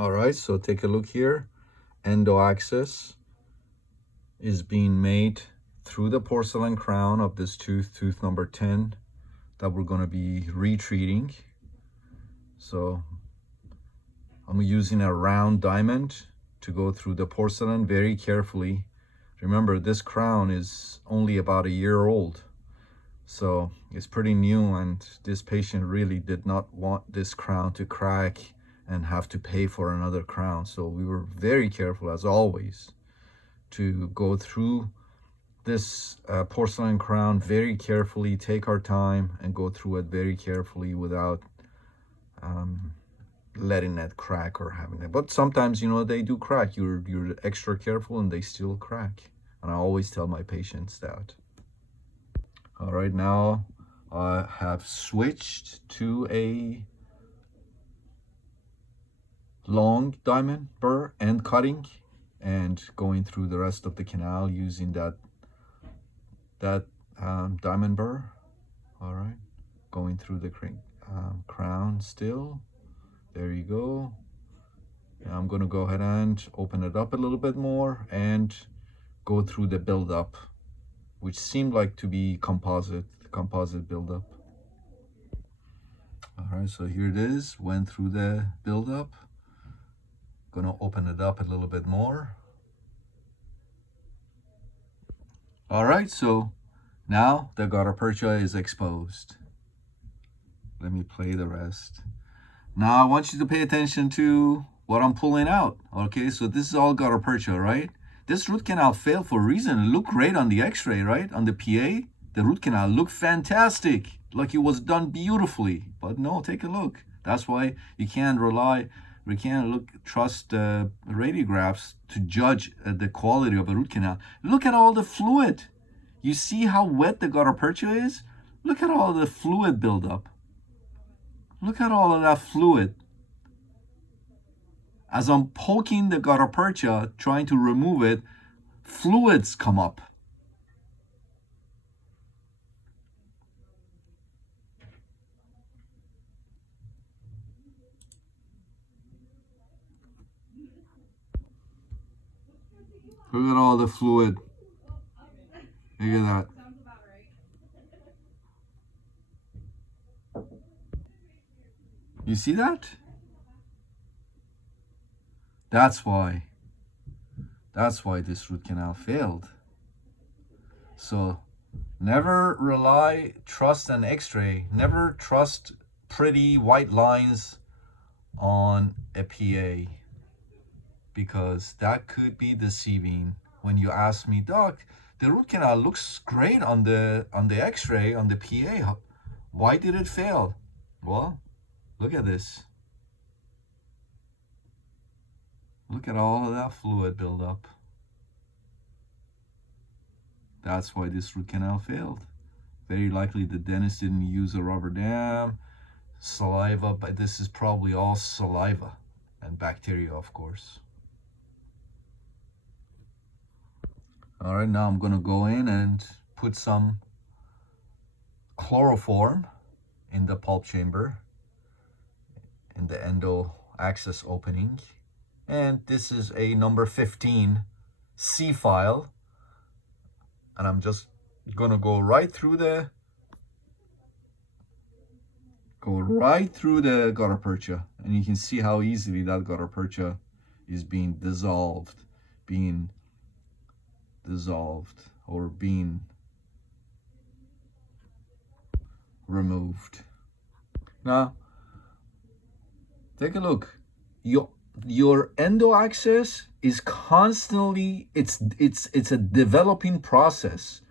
All right, so take a look here. Endo access is being made through the porcelain crown of this tooth number 10, that we're going to be retreating. So I'm using a round diamond to go through the porcelain very carefully. Remember, this crown is only about a year old, so it's pretty new, and this patient really did not want this crown to crack and have to pay for another crown. So we were very careful, as always, to go through this porcelain crown very carefully, take our time and go through it very carefully without letting it crack or having it. But sometimes, you know, they do crack. You're extra careful and they still crack. And I always tell my patients that. All right, now I have switched to a long diamond burr and cutting, and going through the rest of the canal using that diamond burr. All right, going through the crown still. There you go. Now I'm going to go ahead and open it up a little bit more and go through the buildup, which seemed like to be composite buildup. All right, so here it is. Went through the buildup. Going to open it up a little bit more. All right, so now the gutta percha is exposed. Let me play the rest. Now I want you to pay attention to what I'm pulling out. Okay, so this is all gutta percha, right? This root canal failed for a reason. It looked great on the x-ray, right? On the PA, the root canal looked fantastic, like it was done beautifully. But no, take a look. That's why you can't trust radiographs to judge the quality of a root canal. Look at all the fluid. You see how wet the gutta percha is? Look at all the fluid buildup. Look at all of that fluid. As I'm poking the gutta percha, trying to remove it, fluids come up. Look at all the fluid. Look at that. You see that? That's why this root canal failed. So never trust an x-ray. Never trust pretty white lines on a PA, because that could be deceiving. When you ask me, Doc, the root canal looks great on the x-ray, on the PA. Why did it fail? Well, look at this. Look at all of that fluid buildup. That's why this root canal failed. Very likely the dentist didn't use a rubber dam, saliva, but this is probably all saliva and bacteria, of course. All right, now I'm going to go in and put some chloroform in the pulp chamber, in the endo access opening. And this is a number 15 C file. And I'm just going to go right through the gutta percha. And you can see how easily that gutta percha is being dissolved or being removed. Now, take a look. Your endo access is constantly, it's a developing process.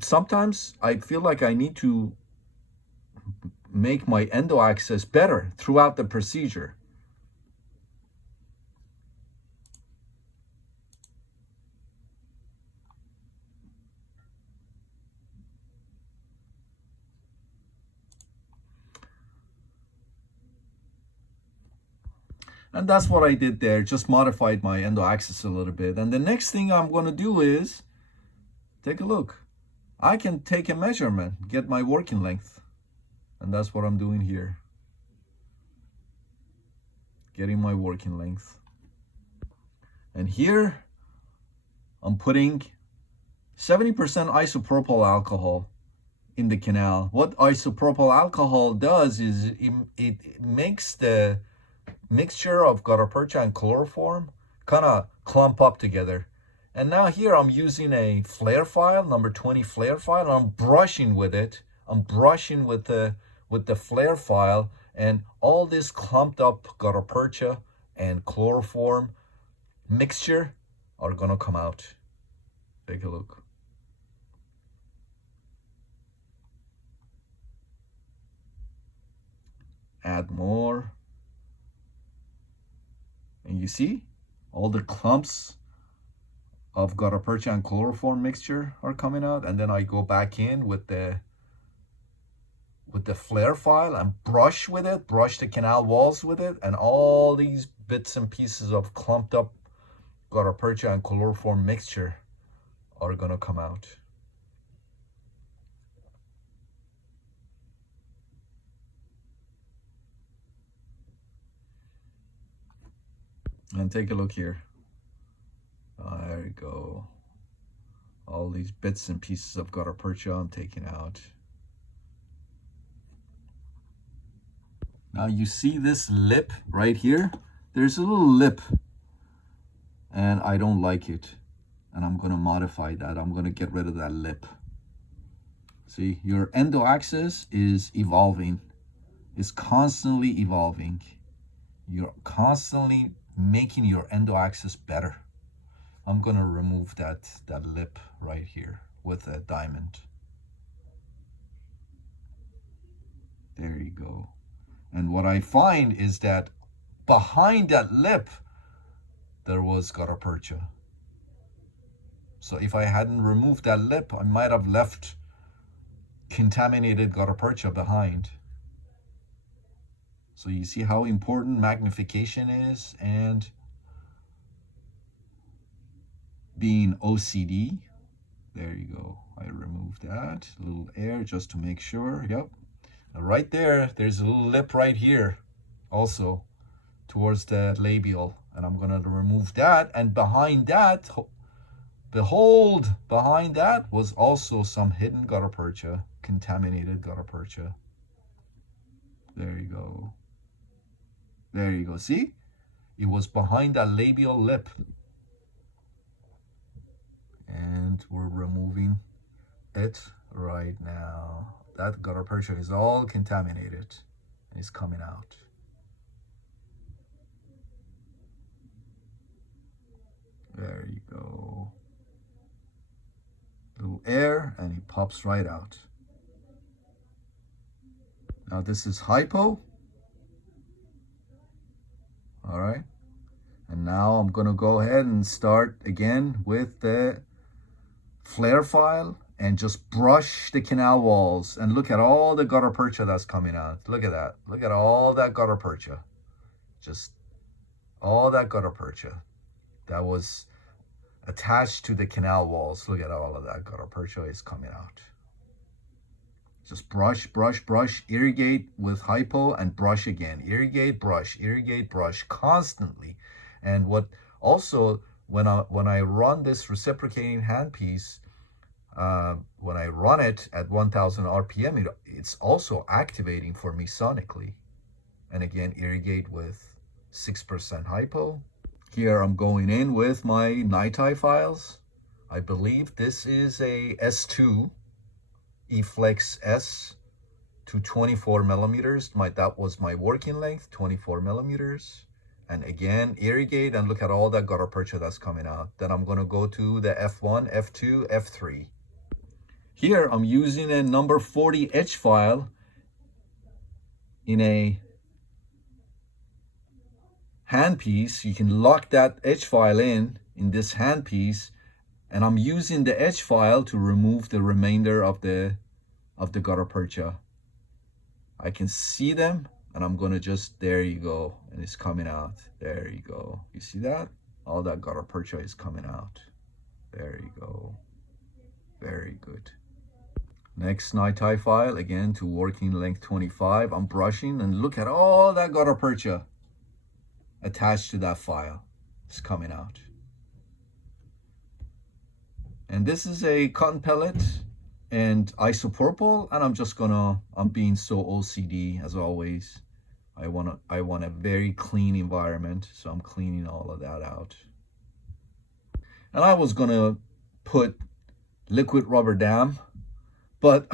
Sometimes I feel like I need to make my endo access better throughout the procedure. And that's what I did there, just modified my endo access a little bit. And the next thing I'm going to do is, take a look. I can take a measurement, get my working length. And that's what I'm doing here. getting my working length. And here I'm putting 70% isopropyl alcohol in the canal. What isopropyl alcohol does is it makes the mixture of gutta percha and chloroform kind of clump up together. And now here I'm using a flare file, number 20 flare file, and I'm brushing with it. I'm brushing with the flare file, and all this clumped up gutta percha and chloroform mixture are gonna come out. Take a look. Add more. And you see all the clumps of gutta percha and chloroform mixture are coming out. And then I go back in with the flare file and brush with it, brush the canal walls with it, and all these bits and pieces of clumped up gutta percha and chloroform mixture are gonna come out. And take a look here. There we go. All these bits and pieces of gutta percha I'm taking out. Now you see this lip right here? There's a little lip, and I don't like it. And I'm gonna modify that. I'm gonna get rid of that lip. See, your endo axis is evolving. It's constantly evolving. You're constantly making your endo axis better. I'm gonna remove that lip right here with a diamond. There you go. And what I find is that behind that lip, there was gutta percha. So if I hadn't removed that lip, I might have left contaminated gutta percha behind. So you see how important magnification is, and being OCD. There you go. I removed that. A little air just to make sure. Yep. And right there, there's a little lip right here also towards the labial. And I'm going to remove that. And behind that, behold, behind that was also some hidden gutta percha, contaminated gutta percha. There you go. There you go. See? It was behind that labial lip. And we're removing it right now. That gutta percha is all contaminated. It's coming out. There you go. Little air, and it pops right out. Now this is hypo. All right. And now I'm gonna go ahead and start again with the flare file and just brush the canal walls, and look at all the gutta percha that's coming out. Look at that. Look at all that gutta percha. Just all that gutta percha that was attached to the canal walls. Look at all of that gutta percha is coming out. Just brush, brush, brush, irrigate with hypo, and brush again. Irrigate, brush, constantly. And what also, when I run this reciprocating handpiece, when I run it at 1000 RPM, it's also activating for me sonically. And again, irrigate with 6% hypo. Here I'm going in with my NiTi files. I believe this is a S2 E-Flex S to 24 millimeters. That was my working length, 24 millimeters. And again, irrigate, and look at all that gutta percha that's coming out. Then I'm gonna go to the F1, F2, F3. Here I'm using a number 40 edge file in a handpiece. You can lock that edge file in this handpiece, and I'm using the edge file to remove the remainder of the gutta percha. I can see them, and I'm gonna just, there you go, and it's coming out. There you go. You see that? All that gutta percha is coming out. There you go. Very good. Next NiTi file, again to working length 25. I'm brushing, and look at all that gutta percha. attached to that file is coming out. And this is a cotton pellet and isopropyl, and I'm being so OCD as always. I want a very clean environment, so I'm cleaning all of that out. And I was gonna put liquid rubber dam, but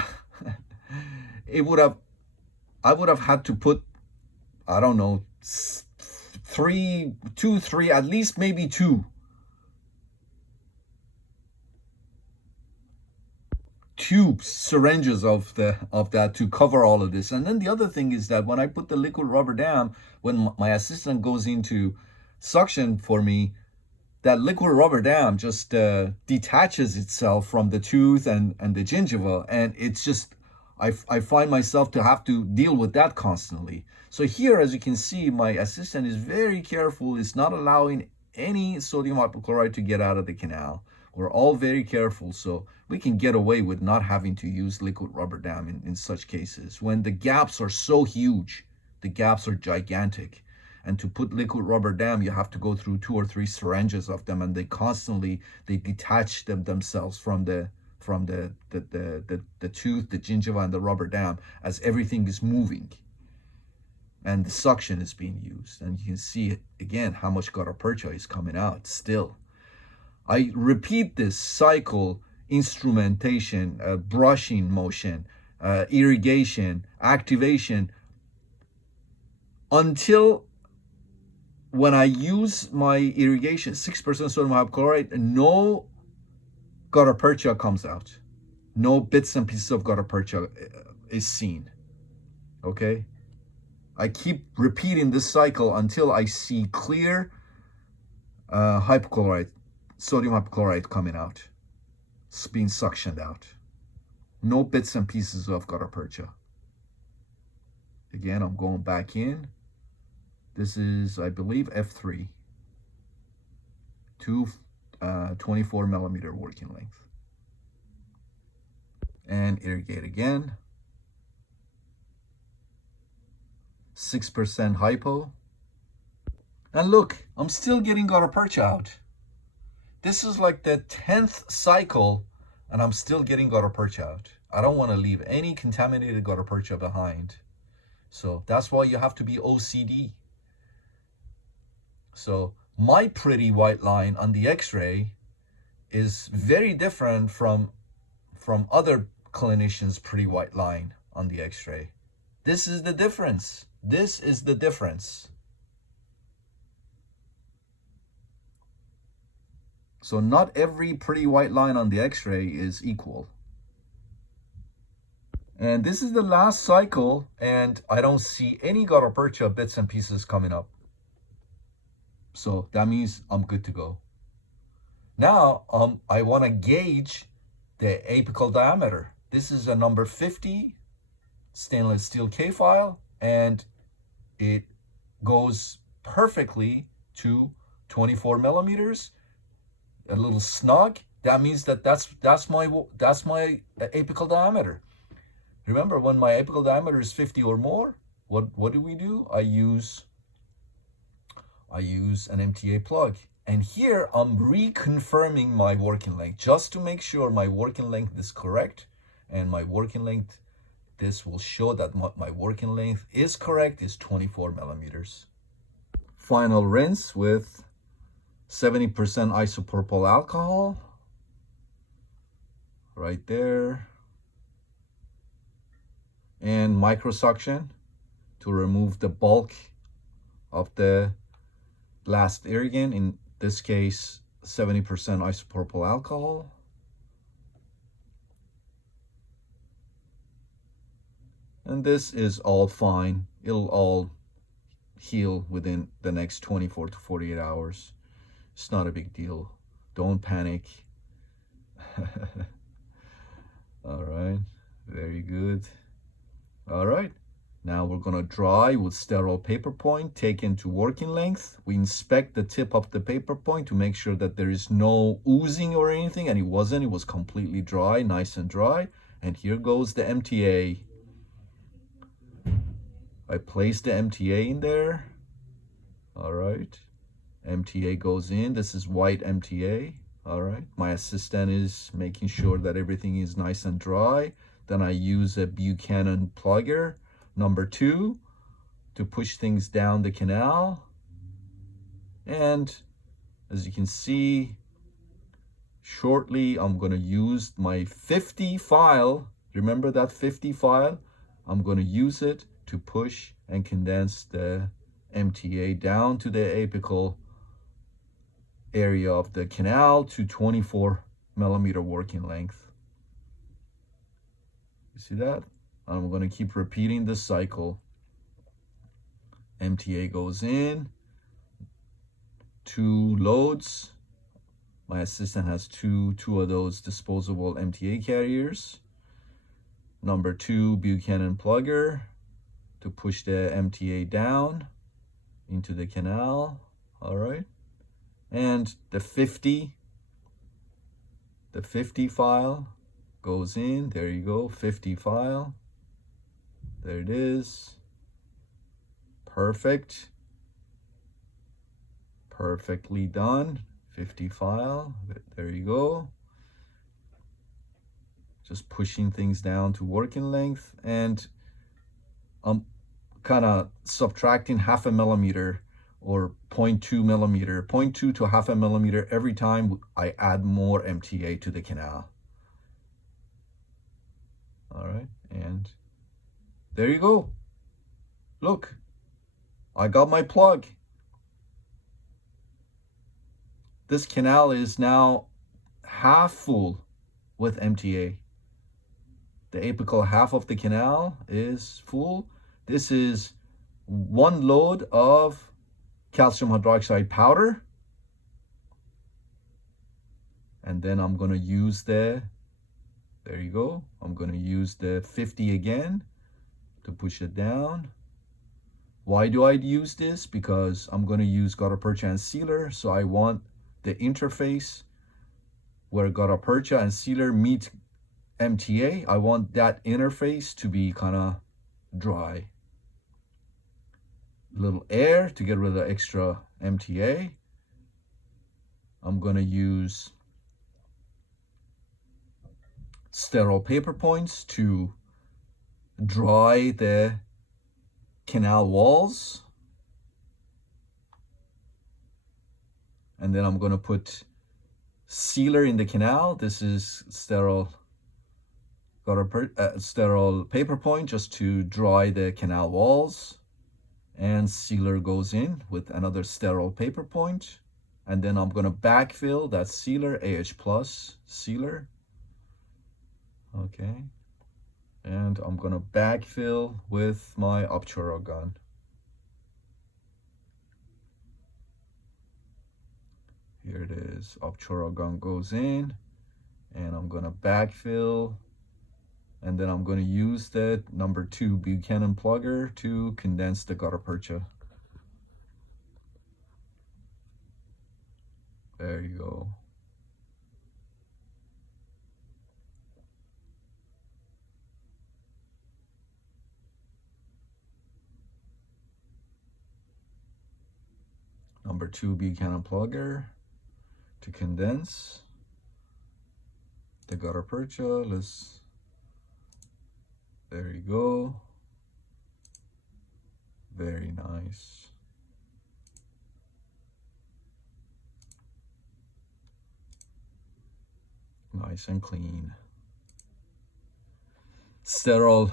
I would have had to put, I don't know, three, at least maybe two tubes, syringes of that to cover all of this. And then the other thing is that when I put the liquid rubber dam, when my assistant goes into suction for me, that liquid rubber dam just detaches itself from the tooth and the gingiva, and it's just, I find myself to have to deal with that constantly. So here, as you can see, my assistant is very careful. It's not allowing any sodium hypochlorite to get out of the canal. We're all very careful, so we can get away with not having to use liquid rubber dam in such cases. When the gaps are so huge, the gaps are gigantic. And to put liquid rubber dam, you have to go through 2 or 3 syringes of them, and they detach themselves from the tooth, the gingiva, and the rubber dam as everything is moving. And the suction is being used. And you can see, again, how much gutta percha is coming out still. I repeat this cycle: instrumentation, brushing motion, irrigation, activation, until when I use my irrigation, 6% sodium hypochlorite, no gutta percha comes out. No bits and pieces of gutta percha is seen. Okay? I keep repeating this cycle until I see clear hypochlorite, sodium hypochlorite coming out. It's being suctioned out. No bits and pieces of gutta percha. Again, I'm going back in. This is, I believe, F3. 24 millimeter working length. And irrigate again. 6% hypo. And look, I'm still getting gutta percha out. This is like the 10th cycle, and I'm still getting gutta percha out. I don't want to leave any contaminated gutta percha behind. So that's why you have to be OCD. So my pretty white line on the x-ray is very different from other clinicians' pretty white line on the x-ray. This is the difference. This is the difference. So not every pretty white line on the x-ray is equal. And this is the last cycle, and I don't see any gutta percha bits and pieces coming up. So that means I'm good to go. Now, I want to gauge the apical diameter. This is a number 50 stainless steel K-file, and it goes perfectly to 24 millimeters. A little snug. That means that's my apical diameter. Remember, when my apical diameter is 50 or more, what do? I use an MTA plug. And here I'm reconfirming my working length just to make sure my working length is correct. And my working length, this will show that my working length is correct, is 24 millimeters. Final rinse with 70% isopropyl alcohol. Right there. And microsuction to remove the bulk of the last irrigant, in this case 70% isopropyl alcohol. And this is all fine. It'll all heal within the next 24 to 48 hours. It's not a big deal. Don't panic. All right, very good. All right. Now we're going to dry with sterile paper point, take into working length. We inspect the tip of the paper point to make sure that there is no oozing or anything, and it wasn't. It was completely dry, nice and dry. And here goes the MTA. I place the MTA in there. All right. MTA goes in. This is white MTA. All right. My assistant is making sure that everything is nice and dry. Then I use a Buchanan plugger, number 2, to push things down the canal. And as you can see, shortly I'm going to use my 50 file. Remember that 50 file? I'm going to use it to push and condense the MTA down to the apical area of the canal to 24 millimeter working length. You see that? I'm going to keep repeating this cycle. MTA goes in, 2 loads. My assistant has two of those disposable MTA carriers. Number 2 Buchanan plugger to push the MTA down into the canal. All right. And the 50 file goes in. There you go, 50 file. There it is. Perfect. Perfectly done. 50 file. There you go. Just pushing things down to working length, and I'm kind of subtracting 0.5 millimeter or 0.2 millimeter, 0.2 to 0.5 millimeter every time I add more MTA to the canal. All right, and there you go. Look, I got my plug. This canal is now half full with MTA. The apical half of the canal is full. This is 1 load of calcium hydroxide powder. And then I'm going to use there you go. I'm going to use the 50 again to push it down. Why do I use this? Because I'm going to use gutta percha and sealer. So I want the interface where gutta percha and sealer meet MTA. I want that interface to be kind of dry. Little air to get rid of the extra MTA. I'm going to use sterile paper points to dry the canal walls. And then I'm going to put sealer in the canal. This is sterile paper point just to dry the canal walls. And sealer goes in with another sterile paper point. And then I'm going to backfill that sealer, AH plus sealer. Okay. And I'm going to backfill with my obturator gun. Here it is. Obturator gun goes in. And I'm going to backfill. And then I'm going to use that number 2 Buchanan plugger to condense the gutta percha. There you go. Number 2 Buchanan plugger to condense the gutta percha. There you go. Very nice. Nice and clean. Sterile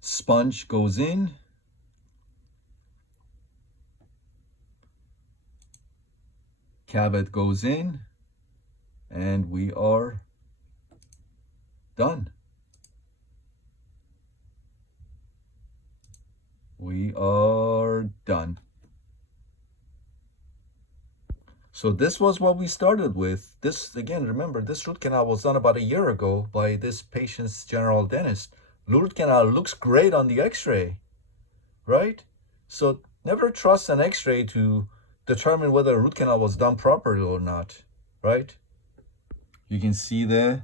sponge goes in. Cavite goes in. And we are done. We are done. So this was what we started with. This, again, remember, this root canal was done about a year ago by this patient's general dentist. Root canal looks great on the x-ray, right? So never trust an x-ray to determine whether a root canal was done properly or not, right? You can see the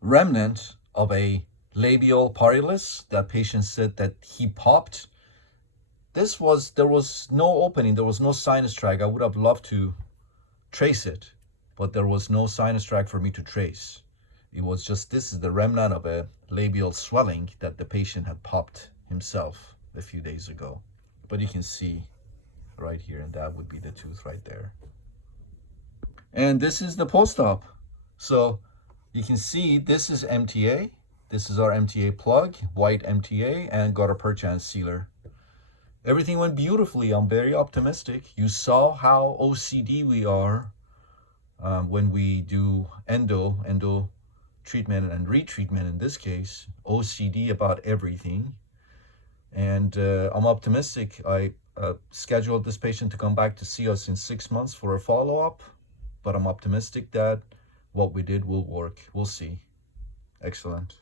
remnant of a labial parielis. That patient said that he popped there was no opening, there was no sinus tract. I would have loved to trace it, but there was no sinus tract for me to trace. It was just, this is the remnant of a labial swelling that the patient had popped himself a few days ago. But you can see right here, and that would be the tooth right there. And this is the post-op. So you can see this is MTA. This is our MTA plug, white MTA, and gutta perchance sealer. Everything went beautifully. I'm very optimistic. You saw how OCD we are when we do endo treatment and retreatment in this case. OCD about everything. And I'm optimistic. I scheduled this patient to come back to see us in 6 months for a follow-up, but I'm optimistic that what we did will work. We'll see. Excellent.